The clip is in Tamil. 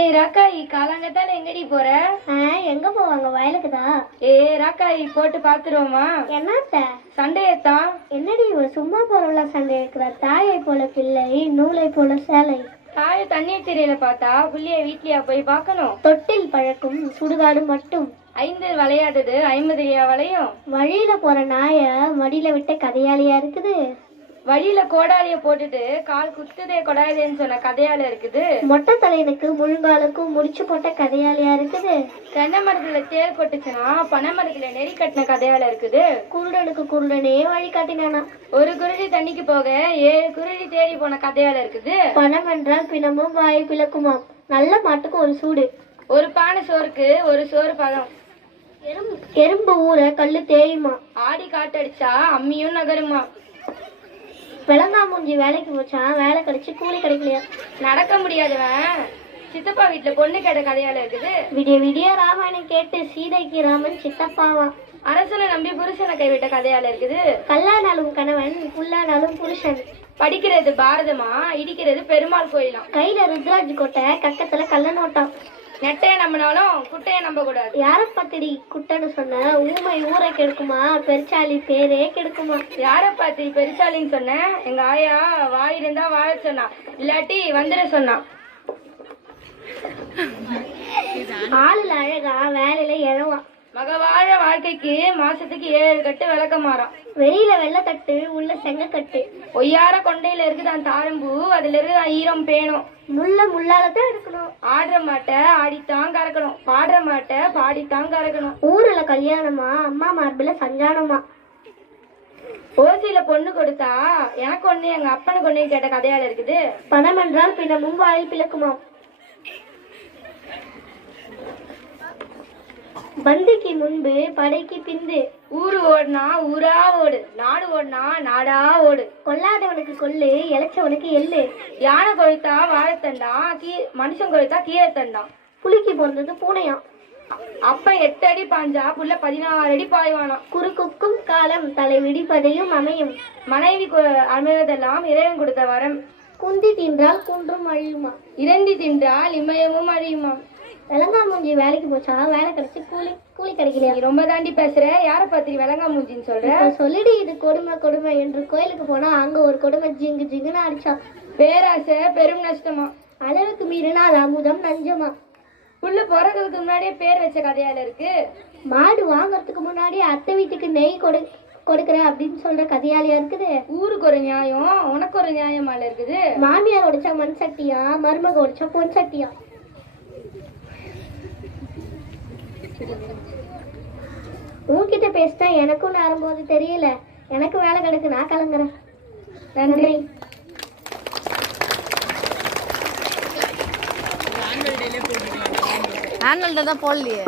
ஏய் ராக்காயி காலாங்கத்தால எங்கடி போற? எங்க போவாங்க? வயலுக்கு தான் ஏ ராக்காயி போட்டு பாத்துருவோமா? என்னத்த சண்டையத்தான் என்னடி சும்மா போறவள சண்டை இருக்கிற தாயை போல பிள்ளை நூலை போல சேலை. தாய தண்ணீர் திரையில பார்த்தா புள்ளிய வீட்லயா போய் பார்க்கணும். தொட்டில் பழக்கும் சுடுகாடு மட்டும். ஐந்து விளையாடுது ஐம்பதுலையா வளையும்? வழியில போற நாய மடியில விட்ட கதையாளியா இருக்குது? வழியில கோடாலிய போட்டுட்டு கால் குத்துதே கொடாதேன்னு சொன்ன கதையால இருக்குது. மொட்டை தலையனுக்கு முழுங்காலுக்கும் முடிச்சு போட்ட கதையாளியா இருக்குது? தென்னை மரத்துல தேர் கொட்டுச்சுன்னா பனை மரத்துல நெறி கட்டின கதையால இருக்குது. குருடனுக்கு குருடனே வழி காட்டினானா? ஒரு குருடி தண்ணிக்கு போக ஏழு குருடி தேடி போன கதையால இருக்குது. பணம் என்றால் பிணமும் வாய் பிளக்குமாம். நல்ல மாட்டுக்கு ஒரு சூடு. ஒரு பானை சோறுக்கு ஒரு சோறு பதம். எறும்பு எறும்பு ஊற கல்லு தேயுமா ஆடி காட்டடிச்சா அம்மியும் நகருமா விளங்காமூஞ்சி வேலைக்கு போச்சான் வேலை கிடைச்சு கூலி கிடைக்கலையா? நடக்க முடியாதவன். சித்தப்பா வீட்டுல பொண்ணு கேட்ட கதையால இருக்குது. விடிய விடிய ராமாயணம் கேட்டு சீதைக்கு ராமன் சித்தப்பாவான் அரசனை நம்பி புருஷனை கைவிட்ட கதையால இருக்குது. கல்லானாலும் கணவன் புல்லானாலும் புருஷன். படிக்கிறது பாரதமா இடிக்கிறது பெருமாள் கோயிலாம். கையில ருத்ராஜ் கொட்டை கக்கத்துல கள்ள நோட்டம் நெட்டைய நம்பினாலும் குட்டைய நம்ப கூடாது யார பத்திடி குட்டன்னு சொன்ன? ஊமை ஊரை கெடுக்குமா? பெருச்சாளி பேரே கெடுக்குமா? யார பார்த்து பெருசாலின்னு சொன்னேன் எங்க ஆயா வாய் இருந்தா வாழ சொன்னா. இல்லாட்டி வந்துட சொன்னா. ஆளுல அழகா வேலையில இழவான் மக வாழ வாழ்க்கைக்கு மாசத்துக்கு ஏழு கட்டு விளக்க மாறான் வெளியில வெள்ளத்தட்டு உள்ள செங்கக்கட்டு ஒய்யார கொண்டையில இருக்குதான் தாழம்பூ அதுல இருக்கு ஈரம் பேணும் முள்ள முள்ளால தான் எடுக்கணும் ஆடுற மாட்டை ஆடித்தான் கறக்கணும். பாடுற மாட்டை பாடித்தான் கறக்கணும். ஊர்ல கல்யாணமா அம்மா மார்பில சஞ்சானமா? ஓசியில பொண்ணு கொடுத்தா எனக்கு ஒண்ணு எங்க அப்பனுக்கு ஒண்ணு கேட்ட கதையால இருக்குது. பணம் என்றால் பின்னமும் வாய் பிளக்குமாம். பந்திக்கு முன்பு படைக்கு பிந்து ஊரு ஓடுனா ஊரா ஓடு நாடு ஓடுனா நாடா ஓடு. கொல்லாதவனுக்கு கொல்லு இழைச்சவனுக்கு எள்ளு. யானை கொழுத்தா வாழைத்தண்டான் கீ மனுஷன் கொழுத்தா கீரைத்தண்டான் புளிக்கு பிறந்தது பூனையாம் அப்ப எட்டு அடி பாஞ்சா புள்ள பதினாறு அடி பாய்வானா? குறுக்குக்கும் காலம் தலை விடிப்பதையும் அமையும். மனைவி கொ- அமைவதெல்லாம் இறைவன் கொடுத்த வரம். குந்தி தின்றால் குன்றும் அழியுமா? இறந்தி தின்றால் இமயமும் அழியுமா? விளங்காமூஞ்சி வேலைக்கு போச்சா. வேலை கிடைச்சு கூலி கூலி கிடைக்கலையா? நீ ரொம்ப தாண்டி பேசுற. யார பார்த்து விளங்கா மூஞ்சின்னு சொல்ற? சொல்லிடு இது கொடுமை கொடுமை என்று கோயிலுக்கு போனா அங்க ஒரு கொடுமை ஜிங்கு ஜிங்குன்னு அடிச்சான் பேராசை பெரும் நஷ்டமா? அளவுக்கு மீறினால் அமுதம் நஞ்சமா? புள்ள பிறகுறதுக்கு முன்னாடியே பேர் வச்ச கதையால இருக்கு. மாடு வாங்குறதுக்கு முன்னாடி அத்தை வீட்டுக்கு நெய் கொடு கொடுக்குறேன் அப்படின்னு சொல்ற கதையாளியா இருக்குது? ஊருக்கு ஒரு நியாயம் உனக்கு ஒரு நியாயமால இருக்குது. மாமியார் உடைச்சா மண் சட்டியா மருமக உடைச்சா பொன் சட்டியா? பேசிட்டா எனக்கும் நேரம் போது தெரியல. எனக்கு வேலை கிடக்கு நான் கிளங்குறேன் நன்றி. ஆனுவல் தான் போடலையே.